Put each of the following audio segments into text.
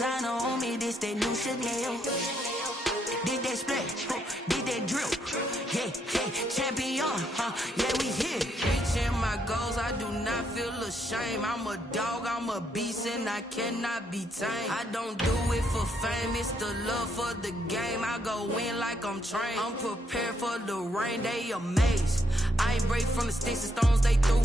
Designer on me, this that new Chanel. Did that splash, did that drip. Yeah, champion, yeah, we here. Reaching my goals, I do not feel ashamed. I'm a dog, I'm a beast, and I cannot be tamed. I don't do it for fame, it's the love for the game. I go in like I'm trained. I'm prepared for the rain, they amazed. I ain't break from the sticks and stones they threw.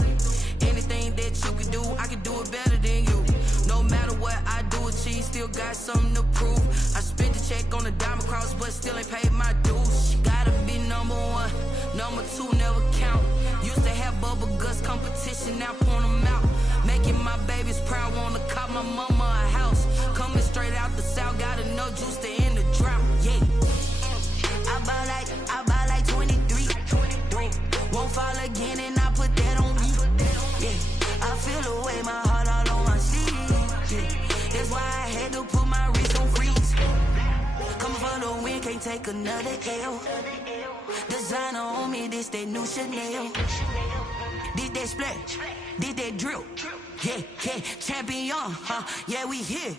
Anything that you can do, I can do it better than you. No matter what I do, achieve, still got something to prove. I spent the check on the diamond cross, but still ain't paid my dues. She gotta be number one, number two never count. Used to have bubble guts competition, now point them out. Making my babies proud, wanna cop my mama a house. Coming straight out the south, got enough juice to end the drought. Yeah, I buy like 23. Won't fall again, and I put that on me. Yeah, I feel the way, my heart all on my sleeve. Yeah, that's why I had to put my wrist on freeze. Coming for the win, can't take another L. Designer on me, this that new Chanel. Did that splash, did that drip. Yeah, champion, yeah, we here.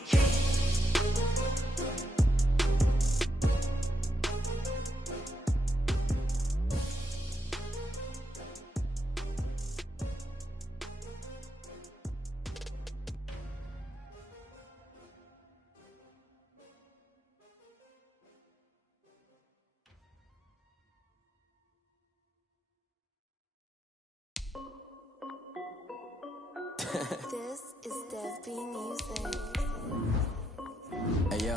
This is Dev B Music. Hey yo,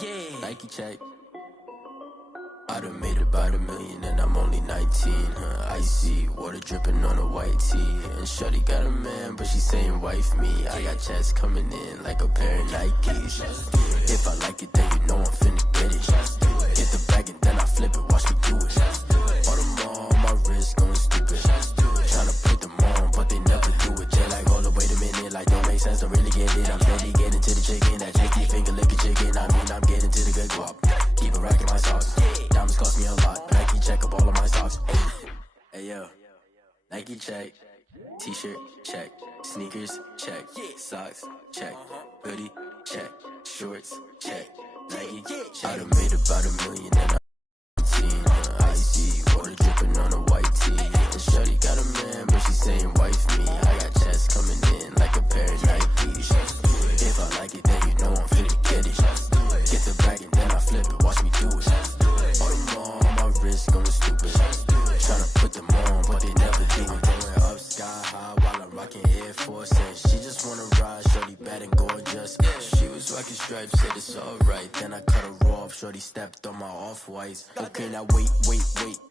Yeah, Nike check. I done made about $1 million and I'm only 19. Icy water dripping on a white tee. And shorty got a man, but she saying wife me. I got chats coming in like a pair of Nikes. If I like it, then you know I'm finna get it. Get the bag and then I flip it, watch me do it. All my wrist going stupid. Tryna put them on, but they never do it. Jay like, hold up, wait a minute, like don't make sense, don't really get it. I'm steady getting to the chicken, that chicky finger licking chicken. I mean, I'm getting to the good guap. Keep it racking my socks. Diamonds cost me a lot. Nike check up all of my socks. Hey yo, Nike check. T-shirt check. Sneakers check. Socks check. Hoodie check. Shorts check. Nike check. I done made about $1 million and I'm 19. Icy water dripping on a white tee. And shorty got a man, but she saying wife me. I got chats coming in like a pair of Nikes. If I like it, then you know I'm finna get it. Get the bag and then I flip it, watch me do it. All my wrist going stupid. Tryna put them on, but they never do it. Going up sky high while I'm rocking Air Force. And she just wanna ride, shorty bad and gorgeous. She was rocking stripes, said it's alright. Then I cut her off, shorty stepped on my off-whites. Okay, now wait.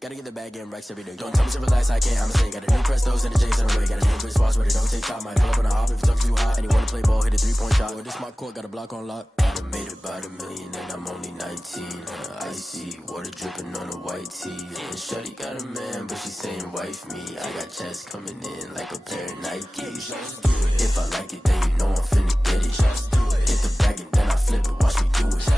Gotta get the bag and racks every day. Don't tell me to relax, I can't, I'ma say. Got a new Prestos and a J's in the way. Got a new bitch spots, but it don't take time. Might pull up on a hop if it's up too hot. And you wanna play ball, hit a 3-point shot. Well, this my court, got a block on lock. I done made about $1 million and I'm only 19. Icy water dripping on a white tee. And shorty got a man, but she saying wife me. I got chats coming in like a pair of Nikes. If I like it, then you know I'm finna get it. Hit the bag and then I flip it, watch me do it.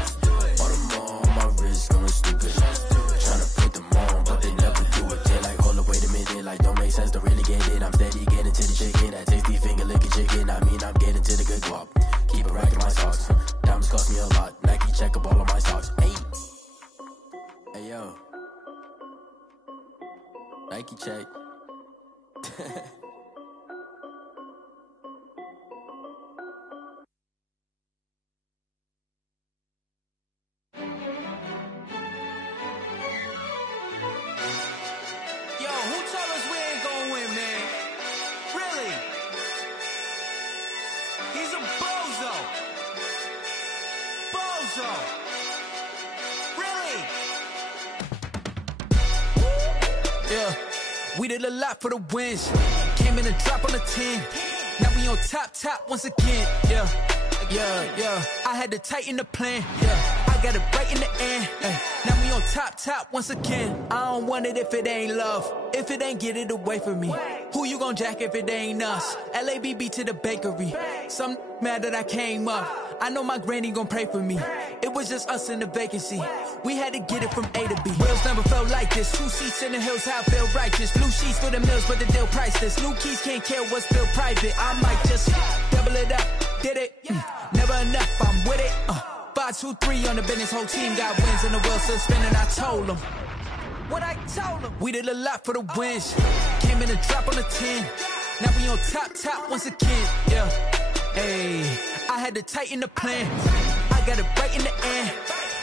All my wrist going stupid. Tryna put them on, but they never do it. They like, hold up, wait a minute, like don't make sense, don't really get it. I'm steady getting to the chicken, that tasty finger licking chicken. I mean, I'm getting to the good guap. Keep it racking my socks. Diamonds cost me a lot. Nike check up all of my socks. Hey yo, Nike check. yo, who told us we ain't gonna win, man? Really? He's a bozo. Really? Yeah, we did a lot for the wins. Came in a drop on the 10. Now we on top once again. Yeah. I had to tighten the plan. Yeah, I got it right in the end. Now we on top once again. I don't want it if it ain't love. If it ain't, get it away from me. Who you gon' jack if it ain't us? LABB to the bakery. Some mad that I came up. I know my granny gon' pray for me. It was just us in the vacancy. We had to get it from A to B. Wheels never felt like this. 2 seats in the hills, how I feel righteous. Blue sheets for the mills, but the deal priceless. New keys can't care what's still private. I might just double it up. Did it? Never enough. I'm with it. 5, 2, 3 on the business, whole team got wins and the wheel still spinning. I told them what I told them. We did a lot for the wins. Came in and drop on the 10. Now we on top once again. Yeah, hey, I had to tighten the plan. I got it right in the end.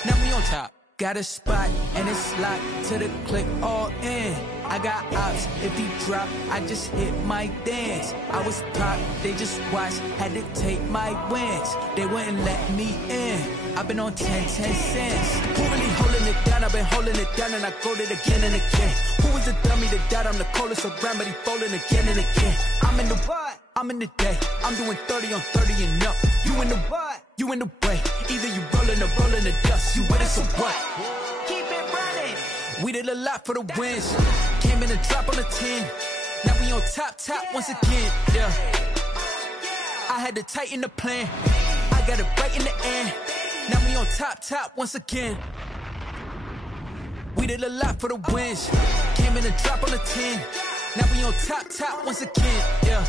Now we on top. Got a spot and it's locked to the click all in. I got ops, if he drop, I just hit my dance. I was pop, they just watched, had to take my wins. They wouldn't let me in. I've been on 10 cents. Who really holding it down? I've been holding it down and I go it again and again. Who was the dummy that died? I'm the coldest around, but he folding again and again. I'm in the what? I'm in the day. I'm doing 30 on 30 and up. You in the what? You in the way. Either you rolling or rolling the dust. You with us or what? Keep it running. We did a lot for the wins. Came in and drop on the 10. Now we on top once again. Yeah. I had to tighten the plan. I got it right in the end. Now we on top once again. We did a lot for the wins. Came in and drop on the 10. Now we on top once again. Yeah.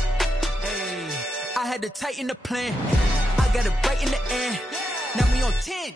Hey, I had to tighten the plan. I got it right in the end. Now we on 10.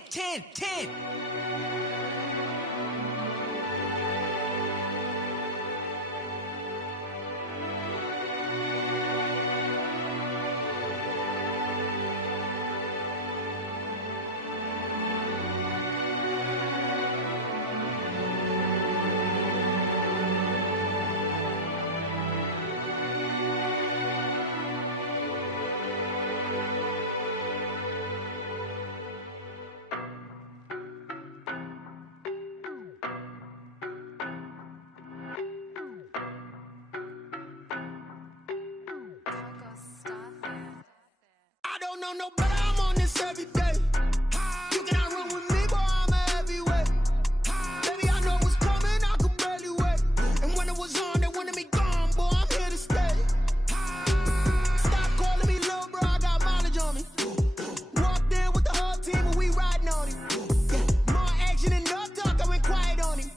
I don't know no better, I'm on this every day. You cannot run with me, boy, I'm a heavyweight. Baby, I know what's coming, I could barely wait. And when it was on, they wanted me gone, boy, I'm here to stay. Stop calling me little bro, I got mileage on me. Walked in with the whole team and we riding on him. More action and no talk, I went quiet on him.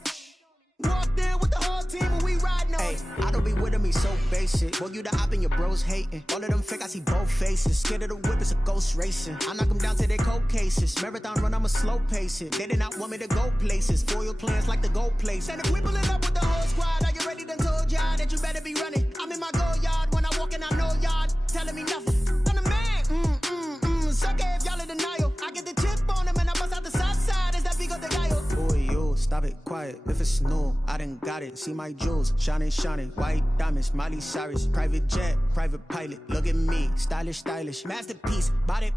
Walked in with the whole team and we riding on him. I don't be with him, he's so basic. Boy, you the op and your bros hating. All of them fake, I see both faces. Scared of the whip, it's a ghost racing. I knock them down to their cold cases. Marathon run, I'ma slow pace it. They did not want me to go places. Foil plans like the gold place. And if we pulling up with the whole squad, are you ready? Done told y'all that you better be running. I'm in my go yard when I walk in, I know y'all telling me nothing. I'm the man, sucker if y'all in denial. I get the chip on them and I bust out the south side. Is that big of the guy? Boy, yo, stop it, quiet. If it's new, I done got it. See my jewels, shining, white diamonds, Miley Cyrus, private jet, private pilot. Look at me, stylish, masterpiece, body,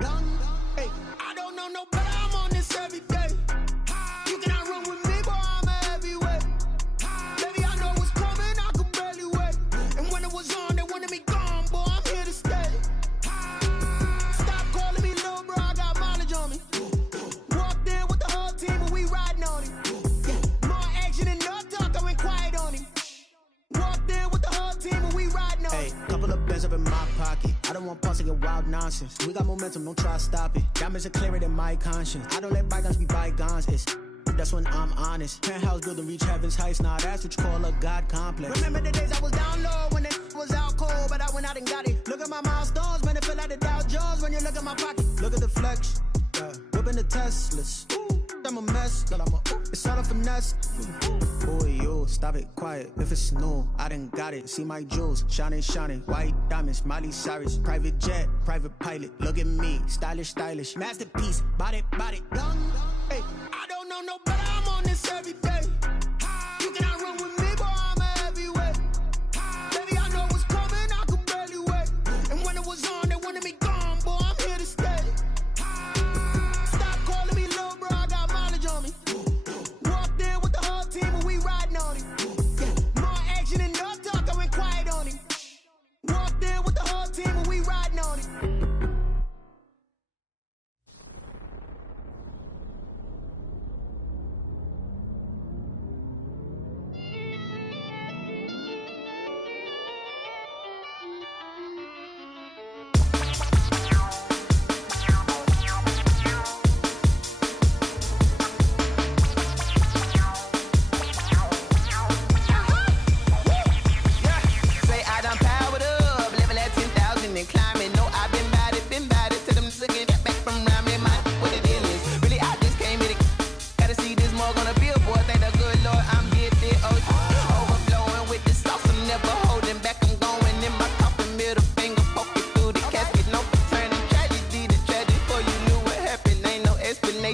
young. Hey, I don't know no better, I'm on this every day. You cannot run with me, boy, I'm a heavyweight. Baby, I know what's coming, I could barely wait. And when it was on, they wanted me gone, boy, I'm here to stay. Stop calling me little bro, I got mileage on me. Walked in with the whole team and we riding on him. More action and no talk, I went quiet on him. Walked in with the whole team and we riding on him. Hey, couple of bands up in my pocket. I don't want pause to get wild nonsense. We got momentum, don't try to stop it. Diamonds are clearer than my conscience. I don't let bygones be bygones. That's when I'm honest. Penthouse building, reach heaven's heights. Nah, that's what you call a God complex. Remember the days I was down low when it was out cold, but I went out and got it. Look at my milestones, man, it feel like the Dow Jones when you look at my pocket. Look at the flex, yeah. Whipping the Teslas. I'm a mess, girl, it's all a finesse. Boy, yo, stop it, quiet. If it's new, I done got it. See my jewels, shining, white diamonds, Miley Cyrus, private jet, private pilot. Look at me, stylish, masterpiece, body, young. Hey, I don't know no better, I'm on this every day. You cannot run with me, boy, I'm a heavyweight. Baby, I know what's coming, I could barely wait. And when it was on, they wanted me gone, boy, I'm here to stay. Stop calling me little bro, I got mileage on me. Walked in with the whole team and we riding on him. More action and no talk, I went quiet on him. Walked in with the whole team and we riding on him.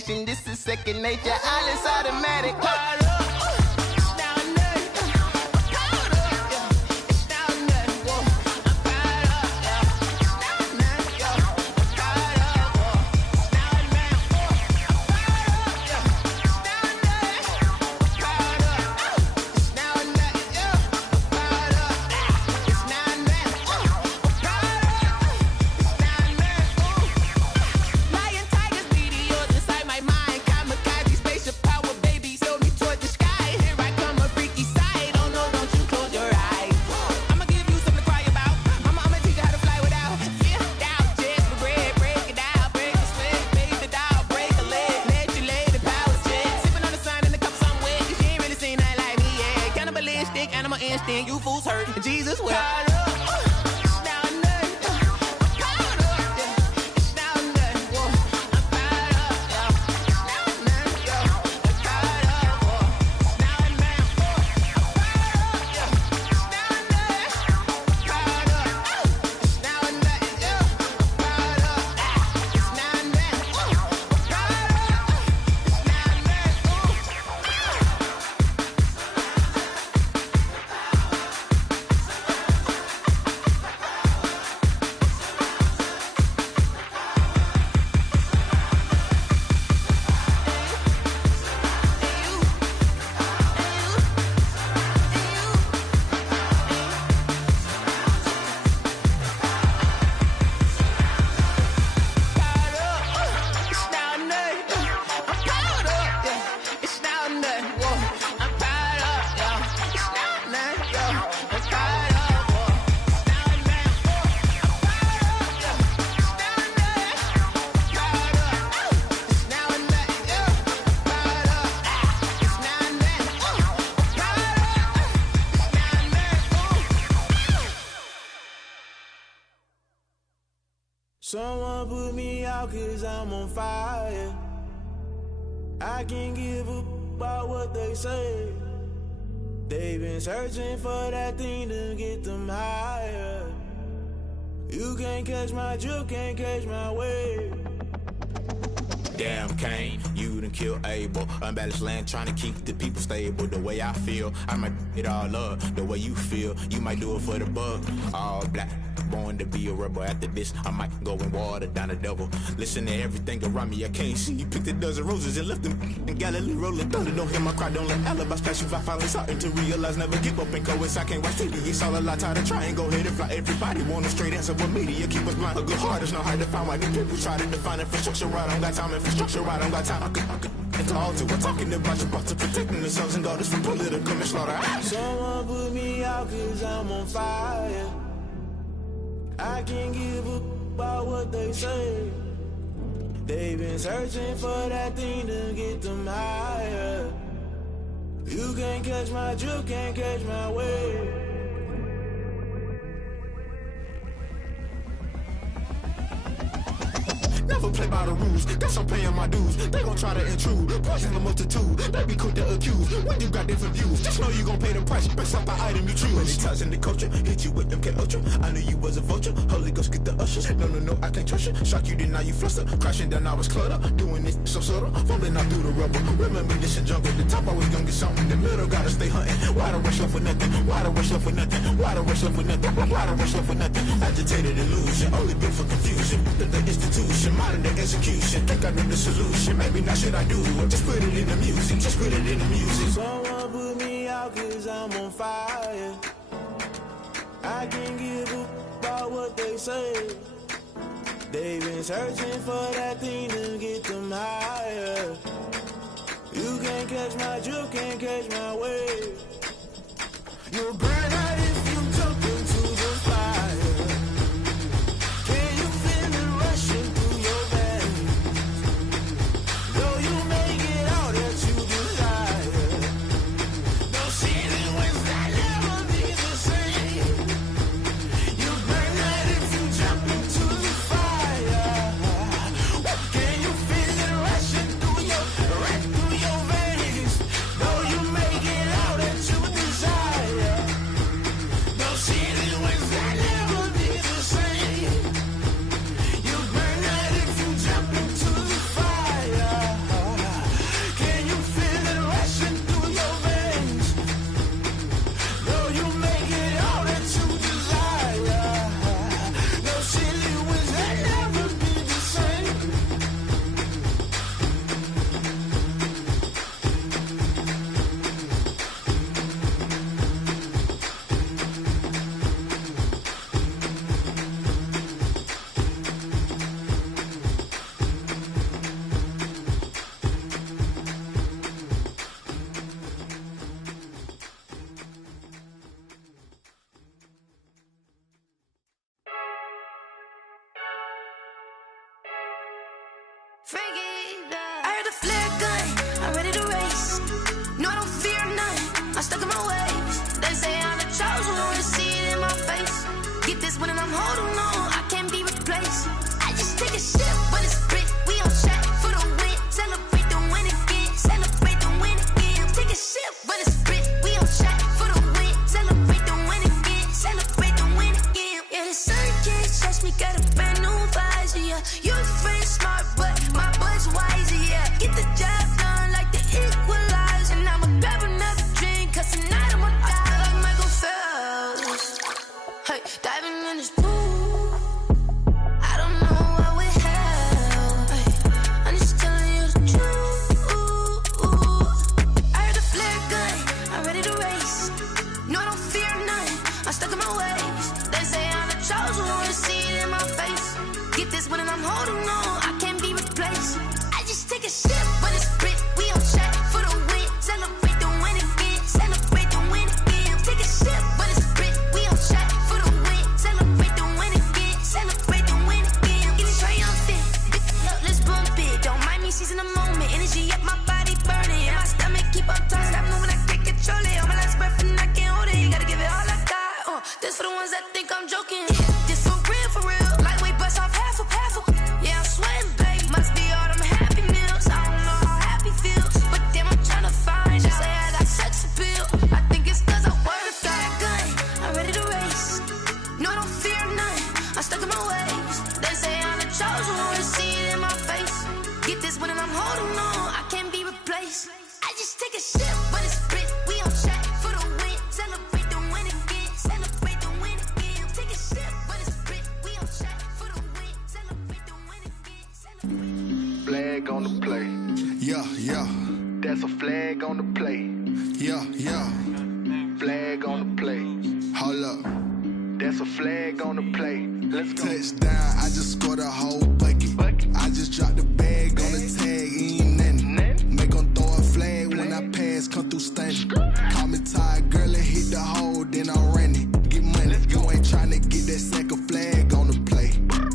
station. This is second nature. All is automatic. You fools hurt. Jesus will. Someone put me out 'cause I'm on fire. I can't give up about what they say. They've been searching for that thing to get them higher. You can't catch my drift, can't catch my wave. Damn Cain, you done killed Abel. Unbalanced land trying to keep the people stable. The way I feel, I might it all up. The way you feel, you might do it for the buck. All black, born to be a rebel. After this, I might go and water down the devil. Listen to everything around me, I can't see. Picked a dozen roses and left them in Galilee rolling thunder. Don't hear my cry, don't let alibis pass you. I finally starting to realize, never give up and coincide. Can't watch TV, it's all a lot. Tired of trying, go ahead and fly. Everybody want a straight answer with media. Keep us blind, a good heart is not hard to find. Why these people try to define infrastructure right? I don't got time, infrastructure right, I don't got time. I could and to alter. We're talking about your to protecting the sons and daughters from political manslaughter. Someone put me out 'cause I'm on fire. I can't give up about what they say. They've been searching for that thing to get them higher. You can't catch my drift, can't catch my wave. Never play by the rules, guess I'm paying my dues. They gon' try to intrude, poison the multitude. They be quick to accuse, when you got different views. Just know you gon' pay the price, based off the item you choose. Many ties in the culture, hit you with them Ultra. I knew you was a vulture, Holy Ghost get the ushers. No, I can't trust you. Shock you, then now you fluster. Crashing down, I was cluttered. Doing this so subtle, falling out through the rubble. Remember this in jungle, the top always gonna get something. The middle gotta stay hunting. Why the rush left for nothing? Why the rush left for nothing? Why the rush left for nothing? Why the rush left for nothing? Agitated illusion, only built for confusion. The institution, modern day execution. Think I know the solution, maybe not should I do it? Just put it in the music, just put it in the music. Someone put me out 'cause I'm on fire. I can't give up about what they say. They've been searching for that thing to get them higher. You can't catch my drift, can't catch my wave. You'll burn out if you jump into the fire. Can you feel it rushing through your veins? Though you make it all that you desire. No ceiling when that never be the same. You burn out if you jump into the fire. Can you feel it rushing through your veins? Though you make it all that you desire. I heard the flare gun, I'm ready to race. No, I don't fear none, I'm stuck in my ways. They say I'm the chosen one, to see it in my face. Get this one and I'm holding on, I can't be replaced. I just take a sip when it's split, we on track for the win. Celebrate the win again, celebrate the win again. Take a sip when it's split, we on track for the win. Celebrate the win again, celebrate the win again. Yeah, the sun can't touch me, got a brand new visor, yeah. You're friend smart, but my bud's wiser, yeah. Get the job done like the equalizer. And I'ma grab another drink, cause tonight I'ma die like Michael Phelps. Hey, diving in this pool, I don't know what we have. Hey, I'm just telling you the truth. I heard the flare gun, I'm ready to race. No, I don't fear none, I'm stuck in my ways. They say I'm the chosen one, to see it in my face. Get this one and I'm holding on, I can't be replaced. I just take a sip when it's split, we on track for the win. Celebrate the win again, celebrate the win again. Take a sip when it's split, we on track for the win. Celebrate the win again, celebrate the win again. Getting triumphant, let's bump it. Don't mind me seizing the moment, energy up my body burning. And my stomach keep on turning, stop moving, I can't control it. On my last breath and I can't hold it, gotta give it all I got. This for the ones that think I'm joking. This for real, lightweight bust off half a. Yeah, I'm sweating, babe. Must be all them happy meals. I don't know how happy feels, but damn, I'm trying to find out. Say I got sex appeal. I think it's cause I wear the flag gun. I'm ready to race. No, I don't fear none, I'm stuck in my ways. They say I'm the chosen one, to see it in my face. Get this one and I'm holding on, I can't be replaced. I just take a sip when it's split, we on track for the win. Celebrate the win again, celebrate the win again. Take a sip when it's split, we on track for the win. Celebrate the win again, celebrate. Flag on the play. Yeah, yeah. That's a flag on the play. Yeah, yeah. Flag on the play. Hold up. That's a flag on the play. Let's go. Touchdown, I just scored a whole bucket. I just dropped the bag on the tag, ain't nothing. Make 'em throw a flag when I pass, come through stunning. Call me tired, girl, and hit the hole, then I'm running. Get money, you ain't tryna get that second flag on the play.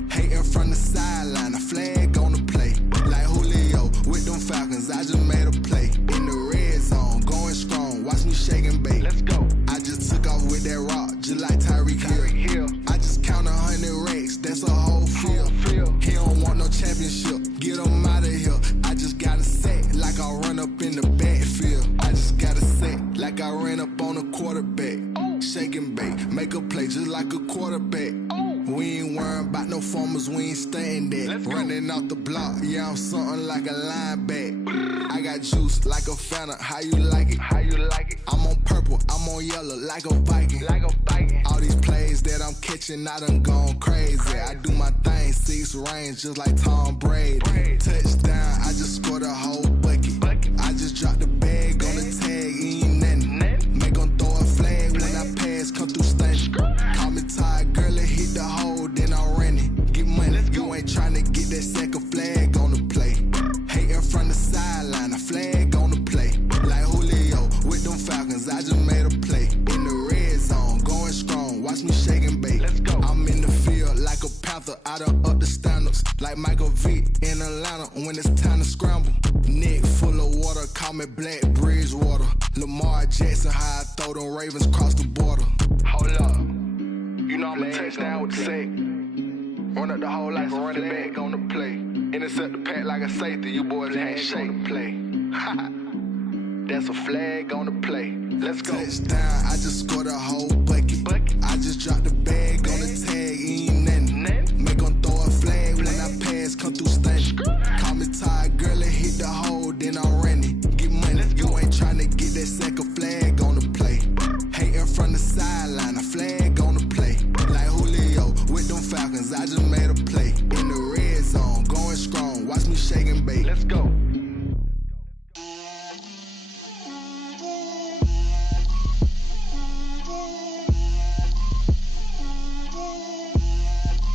Hating from the sideline, a flag on the play. Like Julio with them Falcons, I just made a play. In the red zone, going strong, watch me shake and bake. Let's go. I just took off with that rock, just like Tyreek Hill. I just count 100 racks, that's a whole field. He don't want no championship, get him out of here. I just got a set, like I run up in the backfield. I just got a set, like I ran up on a quarterback. Shake and bake, make a play just like a quarterback. We ain't worrying about no formers, we ain't staying there. Running off the block, yeah, I'm something like a lineback. I got juice like a Fanta, how you like it? How you like it? I'm on purple, I'm on yellow, like a Viking. Like a Viking. All these plays that I'm catching, I done gone crazy. I do my thing, 6 range, just like Tom Brady. Touchdown, I just scored a whole bucket. I just dropped the bag on the tag, ain't nothing. Make 'em throw a flag when I pass, come through stunning. Call me tired, girl, and hit the hole, then I'm running. Get money, you ain't tryna get that second flag on the play. Hating from the sideline, a flag on the play. Like Julio with them Falcons, I just made a play. In the red zone, going strong, watch me shake and bake. Let's go. I'm in the field like a Panther, I done up the standards. Like Michael Vick in Atlanta when it's time to scramble. Neck full of water, call me Black Bridgewater. Lamar Jackson, how I throw them Ravens cross the border. Hold up. You know I'm a touchdown with the sack. Run up the hole like a running back on the play. Intercept the pack like a safety, you boys ain't shake the play. That's a flag on the play. Let's go. Touchdown, I just scored a whole bucket. I just dropped the bag on the tag, ain't nothing. Make 'em throw a flag when I pass, come through stunning. Call me tired, girl, and hit the hole, then I'm running. Get money, you ain't tryna get that second flag on the play. Hating from the sideline, a flag on the play. Like Julio with them Falcons, I just made a play. In the red zone, going strong, watch me shake and bake. Let's go.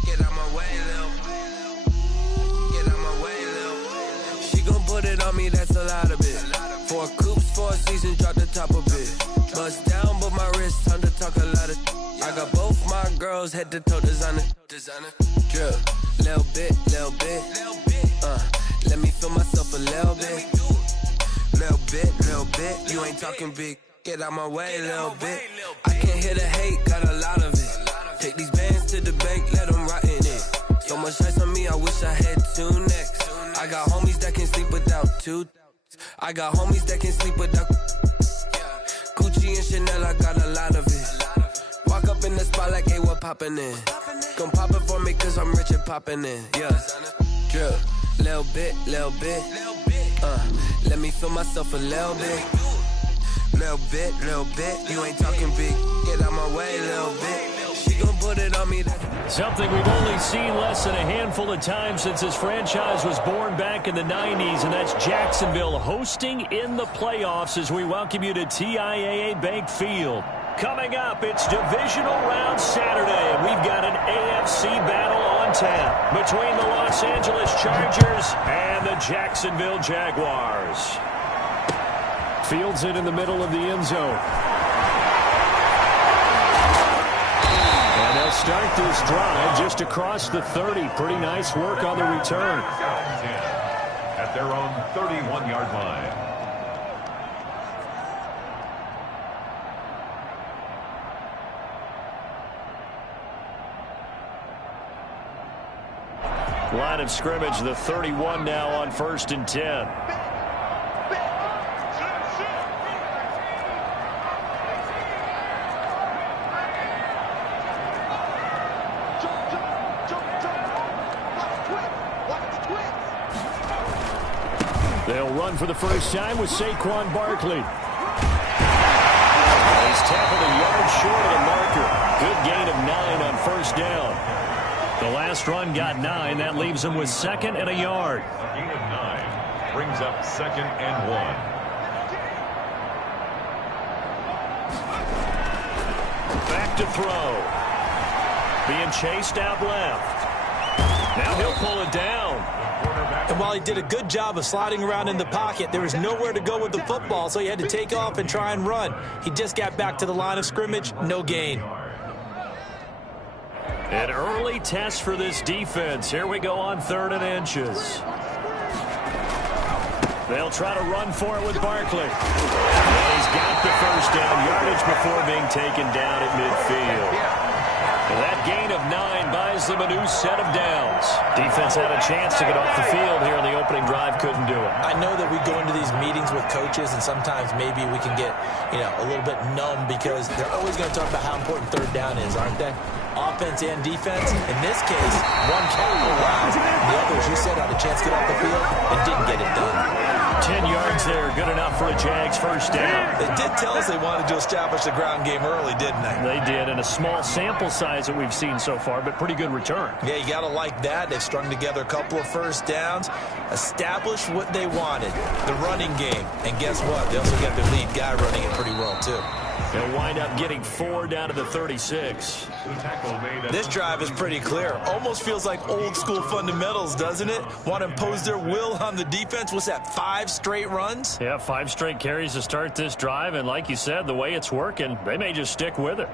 Get out my way, Lil. Get out my way, Lil. She gon' put it on me, that's a lot of it. 4 coops, 4 seasons, drop the top of it. Bust down, but my wrist, time to talk a lot of. I got both my girls head to toe designer. Drip, little bit. Let bit. You ain't talking big. Get out my way, little bit. I can't hear the hate, got a lot of it. Take these bands to the bank, let them rot in it. So much ice on me, I wish I had 2 necks. I got homies that can sleep without 2. I got homies that can sleep without Gucci and Chanel, I got a lot of it. Walk up in the spot like, hey, what poppin' in? Gon' pop it for me cause I'm rich and poppin' in. Yeah, drip, little bit. Let me feel myself a little bit. Little bit. You ain't talking big. Get out my way, little bit. She gon' put it on me. Something we've only seen less than a handful of times since this franchise was born back in the 90s, and that's Jacksonville hosting in the playoffs as we welcome you to TIAA Bank Field. Coming up, it's divisional round Saturday, and we've got an AFC battle on tap between the Los Angeles Chargers and the Jacksonville Jaguars. Fields it in the middle of the end zone. And they'll start this drive just across the 30. Pretty nice work on the return. At their own 31-yard line. Line of scrimmage, the 31 now on 1st and 10. They'll run for the first time with Saquon Barkley. He's tackled a yard short of the marker. Good gain of 9 on 1st down. The last run got 9. That leaves him with 2nd and a yard. A gain of 9 brings up 2nd and 1. Back to throw. Being chased out left. Now he'll pull it down. And while he did a good job of sliding around in the pocket, there was nowhere to go with the football, so he had to take off and try and run. He just got back to the line of scrimmage, no gain. An early test for this defense. Here we go on 3rd and inches. They'll try to run for it with Barkley. And he's got the first down yardage before being taken down at midfield. And that gain of 9 buys them a new set of downs. Defense had a chance to get off the field here in the opening drive, couldn't do it. I know that we go into these meetings with coaches, and sometimes maybe we can get, a little bit numb because they're always going to talk about how important 3rd down is, aren't they? Offense and defense. In this case, one capitalized, the other, as you said, had a chance to get off the field and didn't get it done. 10 yards there, good enough for a Jags first down. They did tell us they wanted to establish the ground game early, didn't they? They did, and a small sample size that we've seen so far, but pretty good return. Yeah, you got to like that. They've strung together a couple of first downs, established what they wanted, the running game. And guess what? They also got their lead guy running it pretty well, too. They'll wind up getting 4 down to the 36. This drive is pretty clear. Almost feels like old school fundamentals, doesn't it? Want to impose their will on the defense. What's that, 5 straight runs? Yeah, 5 straight carries to start this drive. And like you said, the way it's working, they may just stick with it.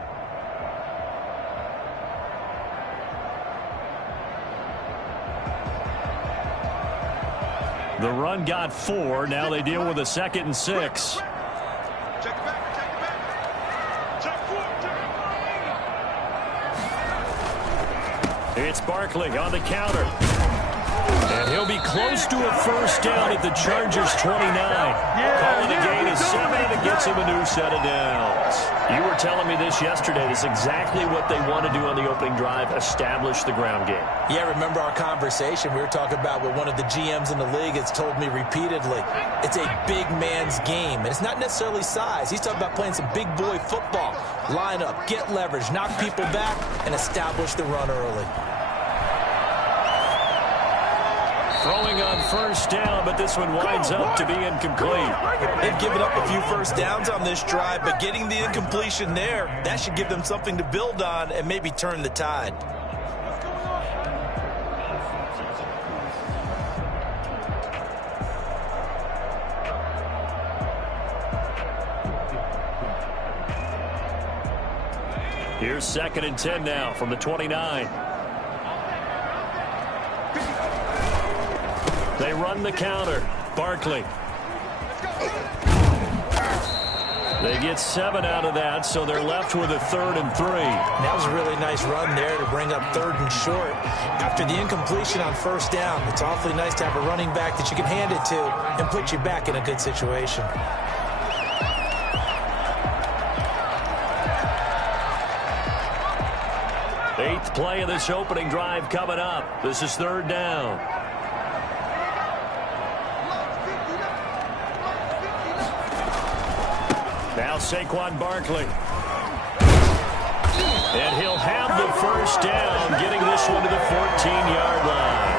The run got 4. Now they deal with a 2nd and 6. It's Barkley on the counter. And he'll be close to a first down at the Chargers' 29. Calling a gain of 7, and it gets him a new set of downs. You were telling me this yesterday. This is exactly what they want to do on the opening drive, establish the ground game. Yeah, remember our conversation. We were talking about what one of the GMs in the league has told me repeatedly. It's a big man's game, and it's not necessarily size. He's talking about playing some big boy football. Line up, get leverage, knock people back, and establish the run early. Throwing on first down, but this one winds up to be incomplete. They've given up a few first downs on this drive, but getting the incompletion there, that should give them something to build on and maybe turn the tide. Here's 2nd and 10 now from the 29. They run the counter. Barkley. They get 7 out of that, so they're left with a 3rd and 3. That was a really nice run there to bring up 3rd and short. After the incompletion on 1st down, it's awfully nice to have a running back that you can hand it to and put you back in a good situation. Eighth play of this opening drive coming up. This is 3rd down. Now Saquon Barkley. And he'll have the 1st down, getting this one to the 14-yard line.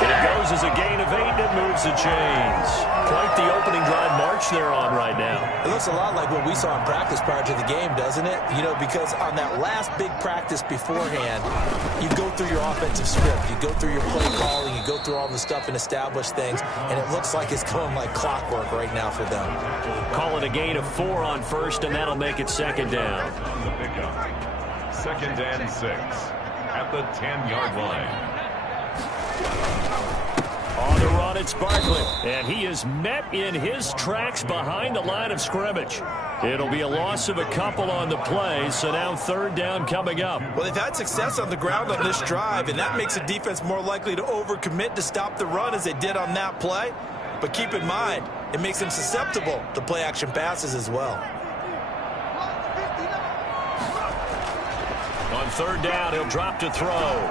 It goes as a gain of 8, and it moves the chains. Quite the opening drive march they're on right now. It looks a lot like what we saw in practice prior to the game, doesn't it? You know, because on that last big practice beforehand, you go through your offensive script, you go through your play calling, you go through all the stuff and establish things, and it looks like it's going like clockwork right now for them. Call it a gain of 4 on 1st, and that'll make it 2nd down. On the pickup, 2nd and 6 at the 10-yard line. On the run, it's Barkley, and he is met in his tracks behind the line of scrimmage. It'll be a loss of a couple on the play, so now 3rd down coming up. Well, they've had success on the ground on this drive, and that makes the defense more likely to overcommit to stop the run as they did on that play. But keep in mind, it makes them susceptible to play-action passes as well. On 3rd down, he'll drop to throw.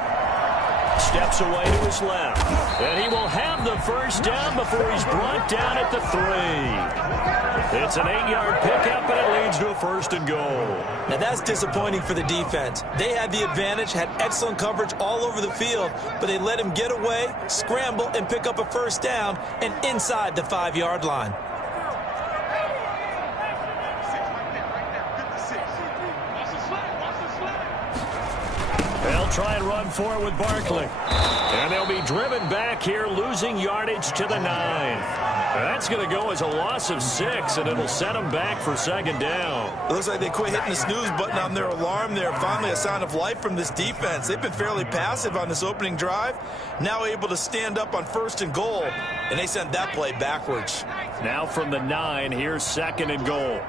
Steps away to his left. And he will have the 1st down before he's brought down at the 3. It's an 8-yard pickup, and it leads to a 1st and goal. Now that's disappointing for the defense. They had the advantage, had excellent coverage all over the field, but they let him get away, scramble, and pick up a 1st down, and inside the 5-yard line. They'll try and run for it with Barkley. And they'll be driven back here, losing yardage to the 9. That's going to go as a loss of 6, and it'll set them back for 2nd down. It looks like they quit hitting the snooze button on their alarm there. Finally a sign of life from this defense. They've been fairly passive on this opening drive. Now able to stand up on 1st and goal, and they sent that play backwards. Now from the 9, here's 2nd and goal.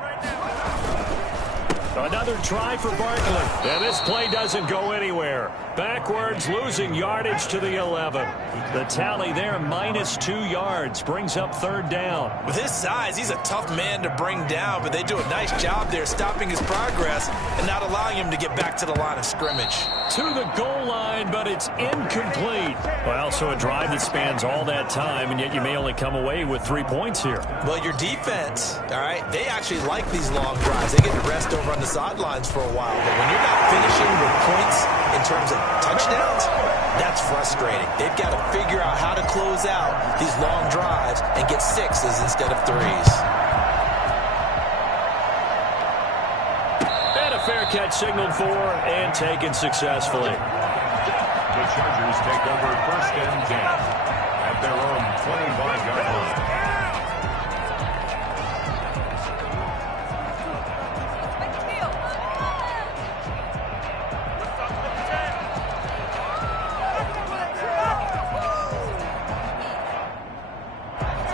Another try for Barkley. And this play doesn't go anywhere. Backwards, losing yardage to the 11. The tally there, -2 yards, brings up 3rd down. With his size, he's a tough man to bring down, but they do a nice job there stopping his progress and not allowing him to get back to the line of scrimmage. To the goal line, but it's incomplete. Well, so a drive that spans all that time, and yet you may only come away with 3 points here. Well, your defense, all right, they actually like these long drives. They get to rest over on the sidelines for a while, but when you're not finishing with points in terms of touchdowns, that's frustrating. They've got to figure out how to close out these long drives and get 6s instead of 3s. And a fair catch signaled for and taken successfully. The Chargers take over 1st and 10 at their own 25-yard line.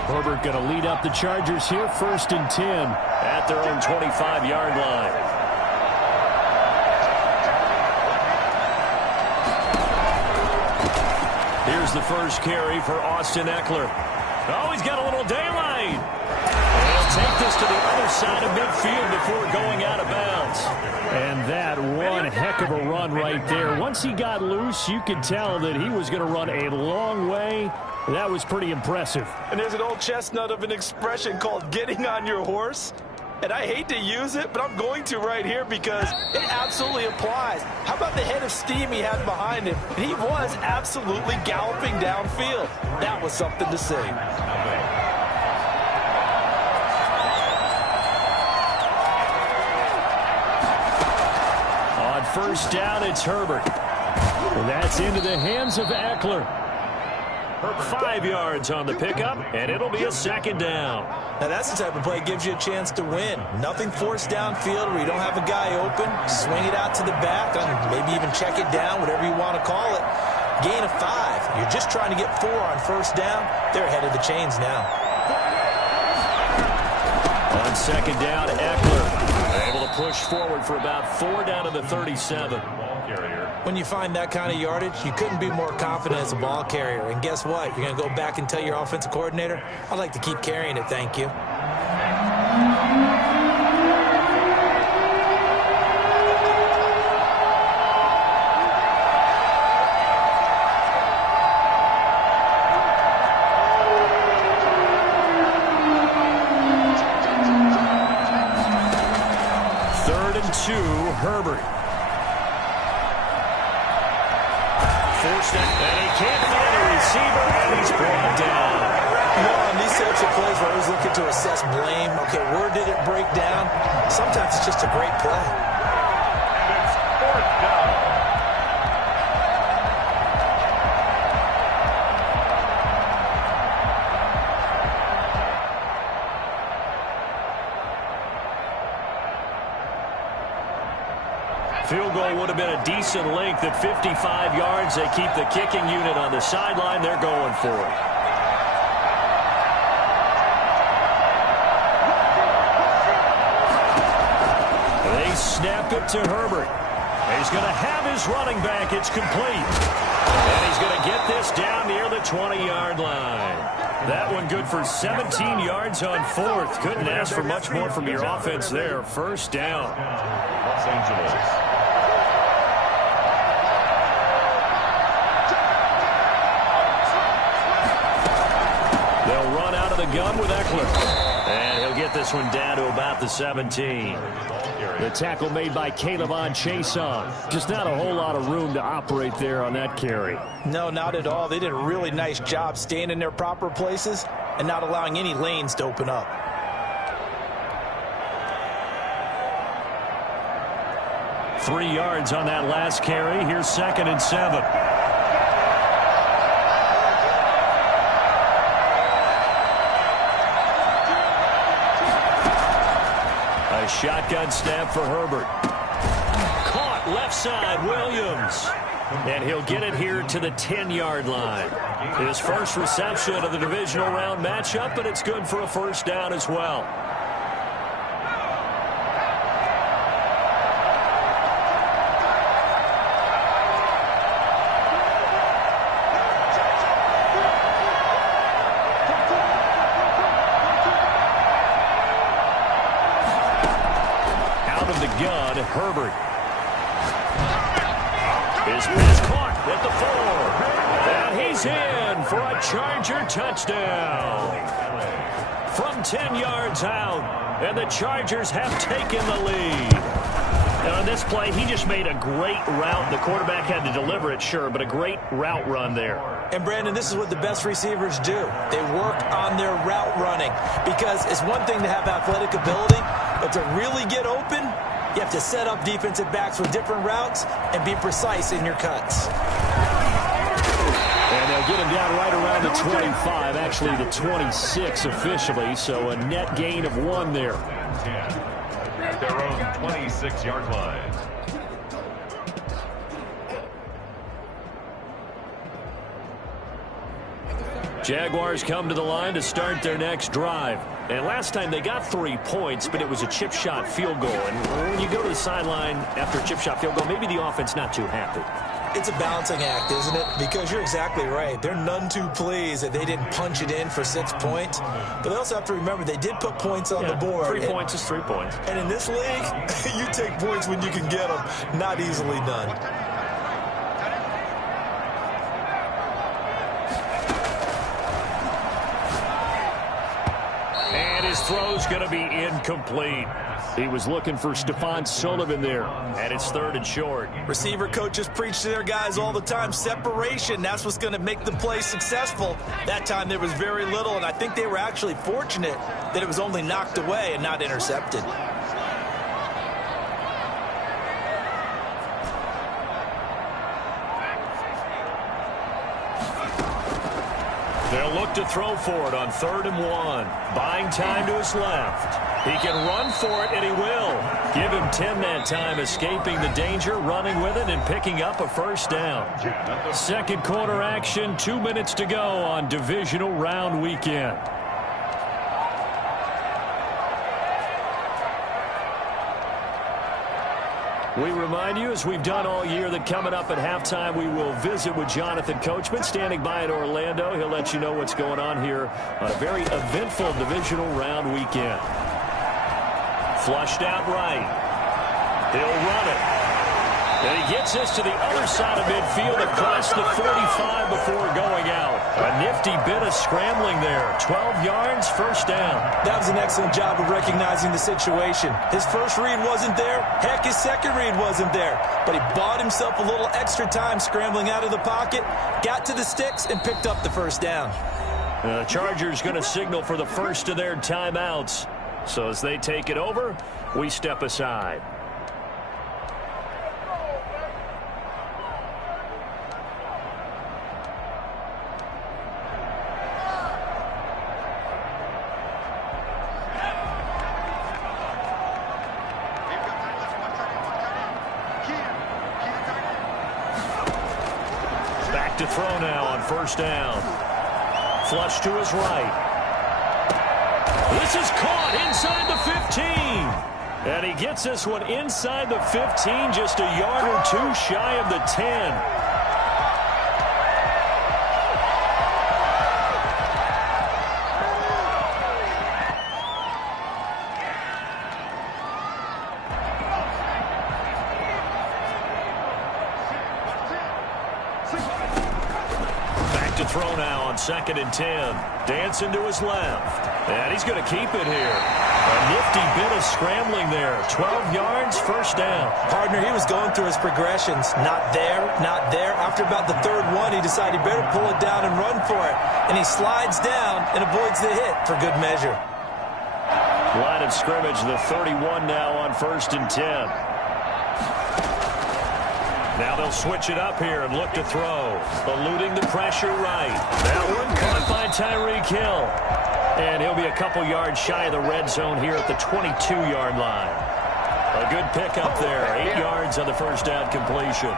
Herbert going to lead up the Chargers here, 1st and 10 at their own 25-yard line. Here's the first carry for Austin Eckler. Oh, he's got a little daylight. And he'll take this to the other side of midfield before going out of bounds. And that one heck of a run right there. Once he got loose, you could tell that he was going to run a long way. That was pretty impressive. And there's an old chestnut of an expression called getting on your horse. And I hate to use it, but I'm going to right here because it absolutely applies. How about the head of steam he had behind him? And he was absolutely galloping downfield. That was something to see. On 1st down, it's Herbert. And that's into the hands of Eckler. 5 yards on the pickup, and it'll be a 2nd down. Now that's the type of play that gives you a chance to win. Nothing forced downfield where you don't have a guy open. Swing it out to the back, and maybe even check it down, whatever you want to call it. Gain of 5. You're just trying to get 4 on 1st down. They're ahead of the chains now. On second down, Eckler able to push forward for about 4 down to the 37. When you find that kind of yardage, you couldn't be more confident as a ball carrier. And guess what? You're going to go back and tell your offensive coordinator, I'd like to keep carrying it, thank you. Herbert. Forced it, and he can't find a receiver, and he's brought down. On these types of plays, we're always looking to assess blame. Okay, where did it break down? Sometimes it's just a great play. And it's 4th down. Field goal would have been a decent length at 55 yards. They keep the kicking unit on the sideline. They're going for it. They snap it to Herbert. He's going to have his running back. It's complete. And he's going to get this down near the 20-yard line. That one good for 17 yards on 4th. Couldn't ask for much more from your offense there. First down. Los Angeles. They'll run out of the gun with Eckler. And he'll get this one down to about the 17. The tackle made by Caleb on Chason. Just not a whole lot of room to operate there on that carry. No, not at all. They did a really nice job staying in their proper places and not allowing any lanes to open up. Three yards on that last carry. Here's 2nd and 7. A shotgun snap for Herbert. Caught left side, Williams. And he'll get it here to the 10-yard line. His first reception of the divisional round matchup, but it's good for a first down as well. Gun, Herbert. His pass caught at the 4. And he's in for a Charger touchdown. From 10 yards out, and the Chargers have taken the lead. Now on this play, he just made a great route. The quarterback had to deliver it, sure, but a great route run there. And, Brandon, this is what the best receivers do. They work on their route running because it's one thing to have athletic ability, but to really get open, you have to set up defensive backs with different routes and be precise in your cuts. And they'll get him down right around the 25, actually the 26 officially, so a net gain of 1 there. At their own 26-yard line. Jaguars come to the line to start their next drive. And last time they got 3 points, but it was a chip shot field goal. And when you go to the sideline after a chip shot field goal, maybe the offense not too happy. It's a balancing act, isn't it? Because you're exactly right. They're none too pleased that they didn't punch it in for 6 points. But they also have to remember they did put points on the board. 3 points is 3 points. And in this league, you take points when you can get them. Not easily done. Throw's going to be incomplete. He was looking for Stephon Sullivan there, and it's 3rd and short. Receiver coaches preach to their guys all the time. Separation, that's what's going to make the play successful. That time there was very little, and I think they were actually fortunate that it was only knocked away and not intercepted. They'll look to throw for it on 3rd and 1. Buying time to his left. He can run for it, and he will. Give him 10 that time, escaping the danger, running with it, and picking up a first down. Second quarter action, 2 minutes to go on divisional round weekend. We remind you, as we've done all year, that coming up at halftime, we will visit with Jonathan Coachman, standing by in Orlando. He'll let you know what's going on here on a very eventful divisional round weekend. Flushed out right. He'll run it. And he gets this to the other side of midfield across the 45 before going out. A nifty bit of scrambling there. 12 yards, first down. That was an excellent job of recognizing the situation. His first read wasn't there. Heck, his second read wasn't there. But he bought himself a little extra time scrambling out of the pocket, got to the sticks, and picked up the first down. The Chargers going to signal for the first of their timeouts. So as they take it over, we step aside. To throw now on first down. Flush to his right. This is caught inside the 15. And he gets this one inside the 15, just a yard or two shy of the 10. Throw now on 2nd and 10. Dancing to his left. And he's going to keep it here. A nifty bit of scrambling there. 12 yards, first down. Partner, he was going through his progressions. Not there, not there. After about the third one, he decided he better pull it down and run for it. And he slides down and avoids the hit for good measure. Line of scrimmage, the 31 now on 1st and 10. Now they'll switch it up here and look to throw. Eluding the pressure right. That one caught by Tyreek Hill. And he'll be a couple yards shy of the red zone here at the 22-yard line. A good pickup there. 8 yards on the first down completion.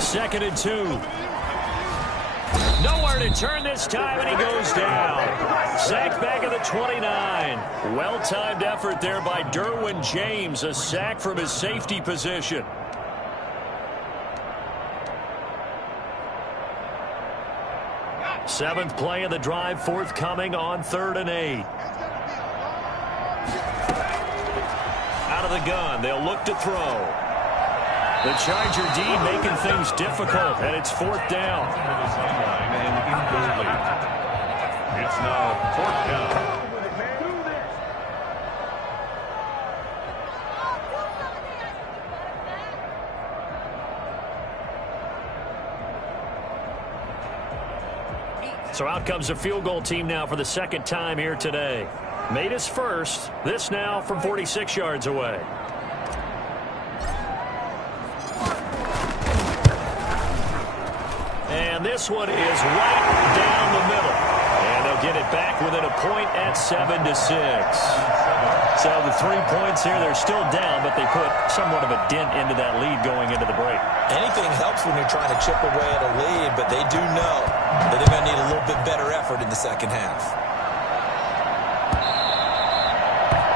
Second and 2. Nowhere to turn this time, and he goes down. Sacked back at the 29. Well-timed effort there by Derwin James. A sack from his safety position. Seventh play of the drive forthcoming on 3rd and 8. Out of the gun, they'll look to throw. The Charger D making things difficult, and it's 4th down. It's now 4th down. So out comes the field goal team now for the second time here today. Made his first. This now from 46 yards away. And this one is right down the middle. And they'll get it back within a point at 7-6. So the 3 points here, they're still down, but they put somewhat of a dent into that lead going into the break. Anything helps when you're trying to chip away at a lead, but they do know that they're going to need a little bit better effort in the second half.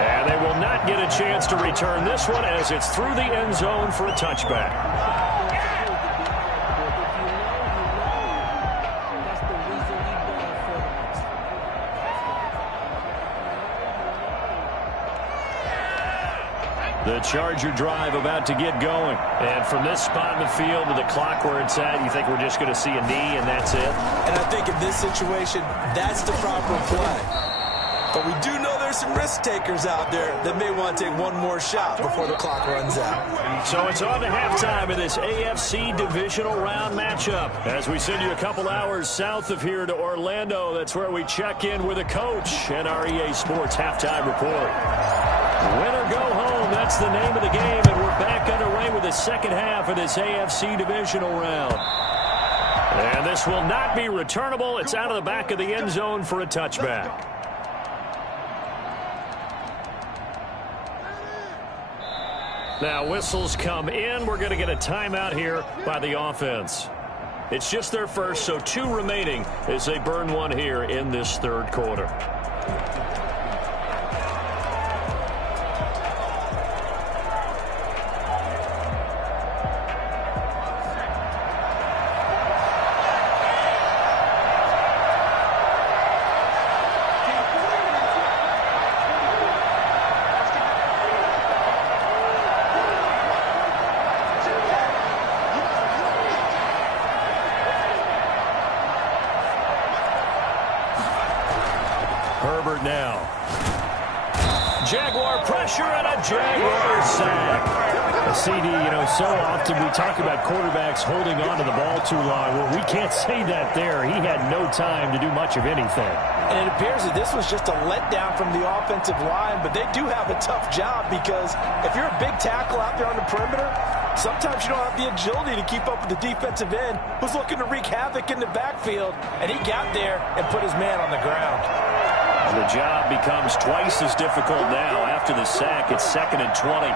And they will not get a chance to return this one as it's through the end zone for a touchback. The Charger drive about to get going. And from this spot in the field to the clock where it's at, you think we're just going to see a knee and that's it? And I think in this situation, that's the proper play. But we do know there's some risk takers out there that may want to take one more shot before the clock runs out. So it's on to halftime of this AFC divisional round matchup. As we send you a couple hours south of here to Orlando, that's where we check in with a coach and our EA Sports halftime report. Win or go home, that's the name of the game, and we're back underway with the second half of this AFC divisional round. And this will not be returnable. It's out of the back of the end zone for a touchback. Now whistles come in. We're going to get a timeout here by the offense. It's just their first, so 2 remaining as they burn one here in this third quarter. Herbert now. Jaguar pressure and a Jaguar sack. CD, so often we talk about quarterbacks holding on to the ball too long. Well, we can't say that there. He had no time to do much of anything. And it appears that this was just a letdown from the offensive line, but they do have a tough job because if you're a big tackle out there on the perimeter, sometimes you don't have the agility to keep up with the defensive end who's looking to wreak havoc in the backfield, and he got there and put his man on the ground. And the job becomes twice as difficult now after the sack. It's 2nd and 20.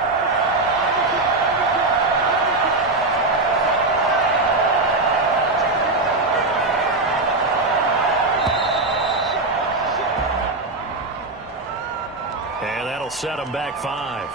And that'll set him back 5.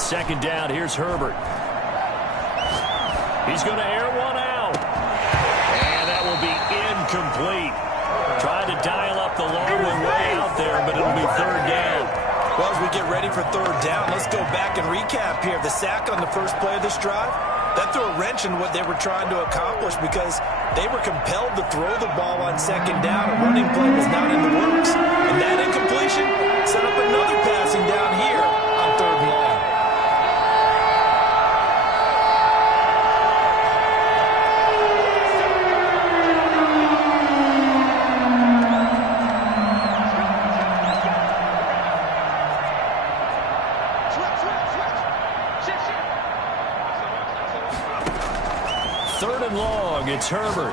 Second down, here's Herbert. He's going to air one out. And that will be incomplete. Tried to dial up the long one way out there, but it'll be 3rd down. Well, as we get ready for 3rd down, let's go back and recap here. The sack on the first play of this drive, that threw a wrench in what they were trying to accomplish because they were compelled to throw the ball on 2nd down. A running play was not in the works. And that incompletion set up another passing down here on 3rd and long. It's Herbert.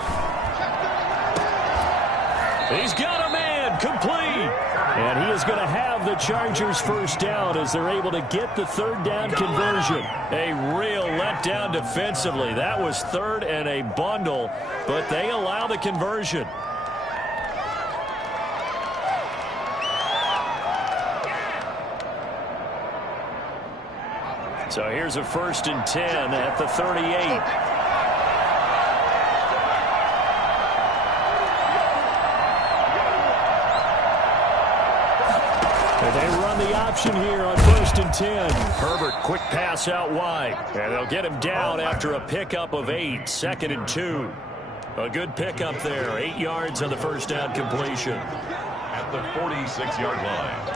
He's got a man complete. And he is going to have the Chargers first down as they're able to get the 3rd down conversion. A real letdown defensively. That was 3rd and a bundle, but they allow the conversion. So here's a 1st and 10 at the 38. They run the option here on 1st and 10. Herbert, quick pass out wide. And they'll get him down after a pickup of 8. 2nd and 2. A good pickup there. 8 yards on the first down completion. At the 46-yard line.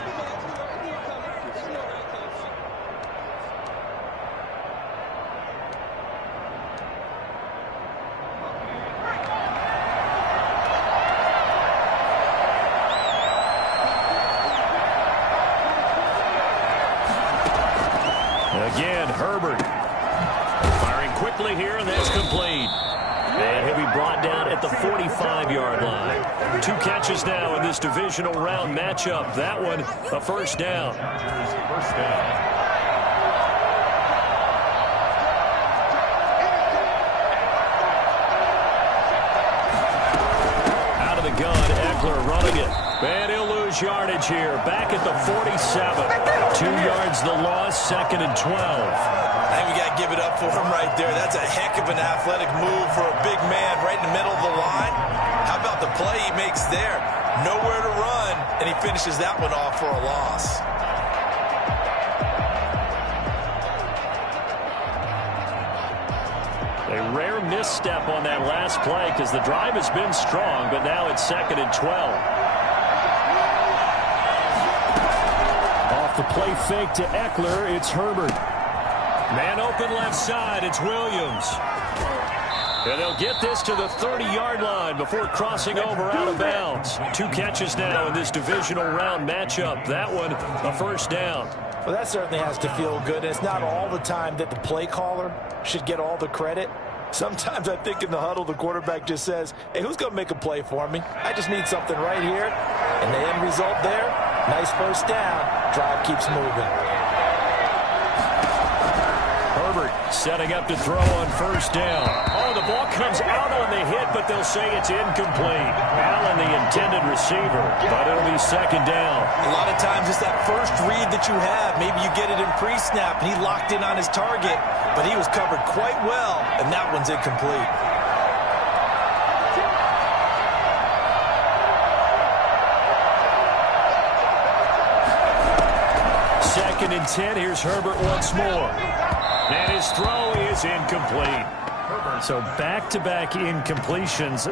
Again, Herbert firing quickly here, and that's complete. And he'll be brought down at the 45-yard line. 2 catches now in this divisional round matchup. That one, a first down. First down. Gun, Eckler running it. And he'll lose yardage here. Back at the 47. 2 yards the loss, 2nd and 12. I think we got to give it up for him right there. That's a heck of an athletic move for a big man right in the middle of the line. How about the play he makes there? Nowhere to run, and he finishes that one off for a loss. A rare misstep on that last play because the drive has been strong, but now it's 2nd and 12. Off the play fake to Eckler, it's Herbert. Man open left side, it's Williams. And they'll get this to the 30-yard line before crossing over out of bounds. 2 catches now in this divisional round matchup. That one, a first down. Well, that certainly has to feel good. It's not all the time that the play caller should get all the credit. Sometimes I think in the huddle, the quarterback just says, hey, who's going to make a play for me? I just need something right here. And the end result there, nice first down. Drive keeps moving. Herbert setting up to throw on first down. Oh, the ball comes out on the hit, but they'll say it's incomplete. Allen, the intended receiver, but it'll be 2nd down. A lot of times it's that first read that you have. Maybe you get it in pre-snap, and he locked in on his target, but he was covered quite well, and that one's incomplete. 2nd and 10. Here's Herbert once more. And his throw is incomplete. So back-to-back incompletions.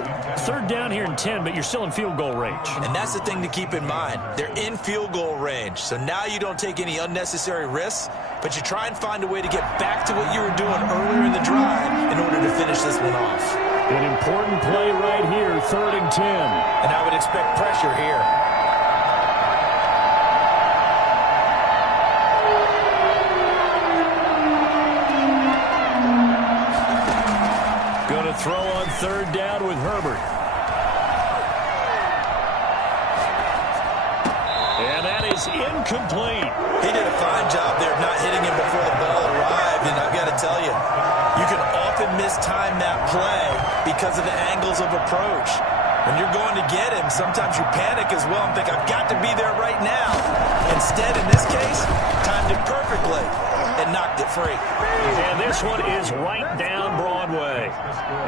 3rd down here and 10, but you're still in field goal range. And that's the thing to keep in mind. They're in field goal range. So now you don't take any unnecessary risks, but you try and find a way to get back to what you were doing earlier in the drive in order to finish this one off. An important play right here, 3rd and 10. And I would expect pressure here. Throw on 3rd down with Herbert. And that is incomplete. He did a fine job there of not hitting him before the ball arrived. And I've got to tell you, you can often mistime that play because of the angles of approach. When you're going to get him, sometimes you panic as well and think, I've got to be there right now. Instead, in this case, timed it perfectly and knocked it free. And this one is right down Broadway.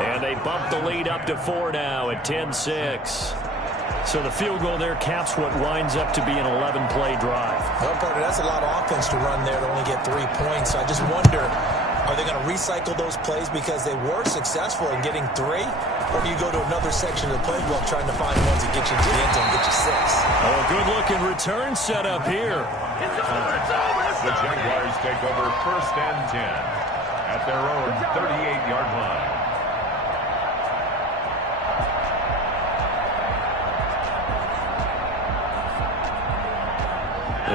And they bump the lead up to 4 now at 10-6. So the field goal there caps what winds up to be an 11-play drive. Well, partner, that's a lot of offense to run there to only get 3 points. So I just wonder, are they going to recycle those plays because they were successful in getting 3? Or do you go to another section of the playbook trying to find ones that get you to the end zone and get you 6? Oh, good-looking return set up here. It's over, it's over. The Jaguars take over 1st and 10 at their own 38-yard line.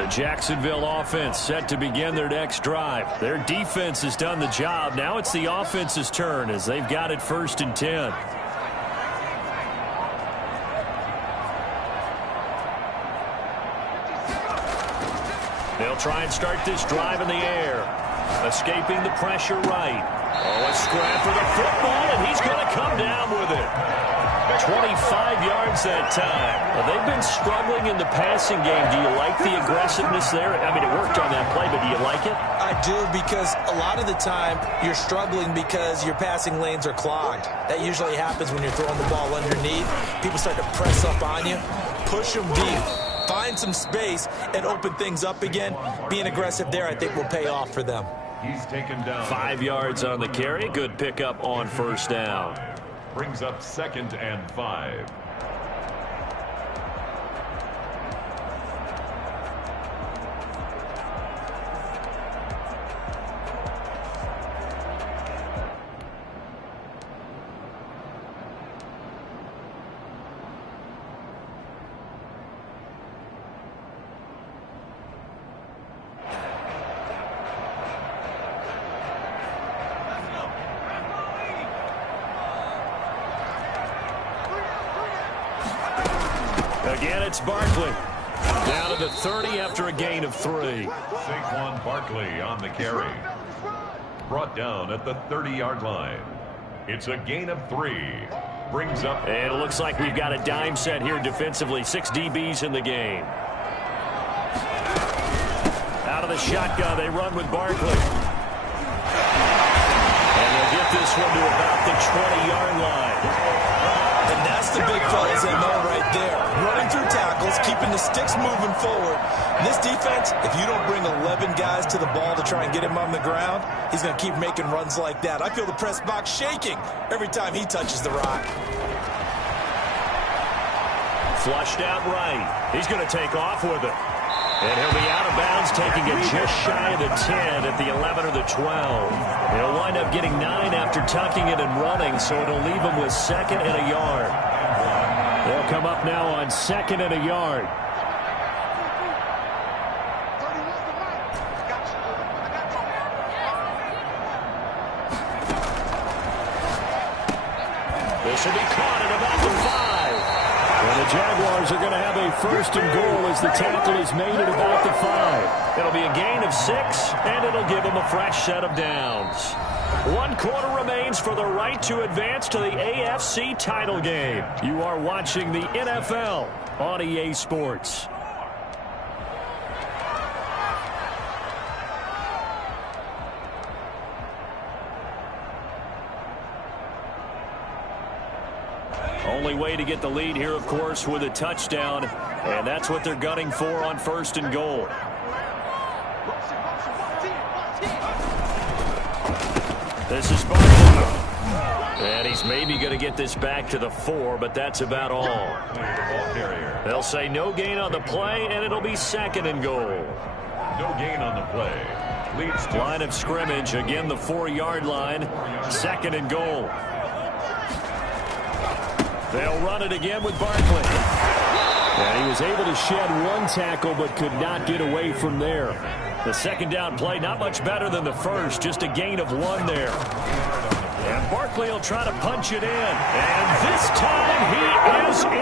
The Jacksonville offense set to begin their next drive. Their defense has done the job. Now it's the offense's turn as they've got it 1st and 10. They'll try and start this drive in the air. Escaping the pressure right. Oh, a scrap for the football, and he's going to come down with it. 25 yards that time. Well, they've been struggling in the passing game. Do you like the aggressiveness there? I mean, it worked on that play, but do you like it? I do, because a lot of the time you're struggling because your passing lanes are clogged. That usually happens when you're throwing the ball underneath. People start to press up on you, push them deep, find some space, and open things up again. Being aggressive there, I think, will pay off for them. He's taken down 5 yards on the carry. Good pickup on 1st down. Brings up 2nd and 5. Again, it's Barkley. Down to the 30 after a gain of 3. Saquon Barkley on the carry. Brought down at the 30-yard line. It's a gain of 3. Brings up... And it looks like we've got a dime set here defensively. 6 DBs in the game. Out of the shotgun, they run with Barkley. And they'll get this one to about the 20-yard line. And that's the big fellas that know right there. Running through tackles, Just keeping the sticks moving forward. This defense, if you don't bring 11 guys to the ball to try and get him on the ground, he's going to keep making runs like that. I feel the press box shaking every time he touches the rock. Flushed out right. He's going to take off with it. And he'll be out of bounds, taking it just shy of the 10 at the 11 or the 12. He'll wind up getting 9 after tucking it and running, so it'll leave him with 2nd and a yard. They'll come up now on 2nd and a yard. This will be caught at about the 5. And the Jaguars are going to have a 1st and goal as the tackle is made at about the 5. It'll be a gain of 6, and it'll give them a fresh set of downs. 1 quarter remains for the right to advance to the AFC title game. You are watching the NFL on EA Sports. Only way to get the lead here, of course, with a touchdown, and that's what they're gunning for on 1st and goal. This is Barkley. And he's maybe going to get this back to the 4, but that's about all. They'll say no gain on the play, and it'll be 2nd and goal. No gain on the play. Leads to line of scrimmage, again the 4-yard line, 2nd and goal. They'll run it again with Barkley. And he was able to shed 1 tackle but could not get away from there. The 2nd down play not much better than the 1st, just a gain of 1 there. And Barkley will try to punch it in. And this time he is in. A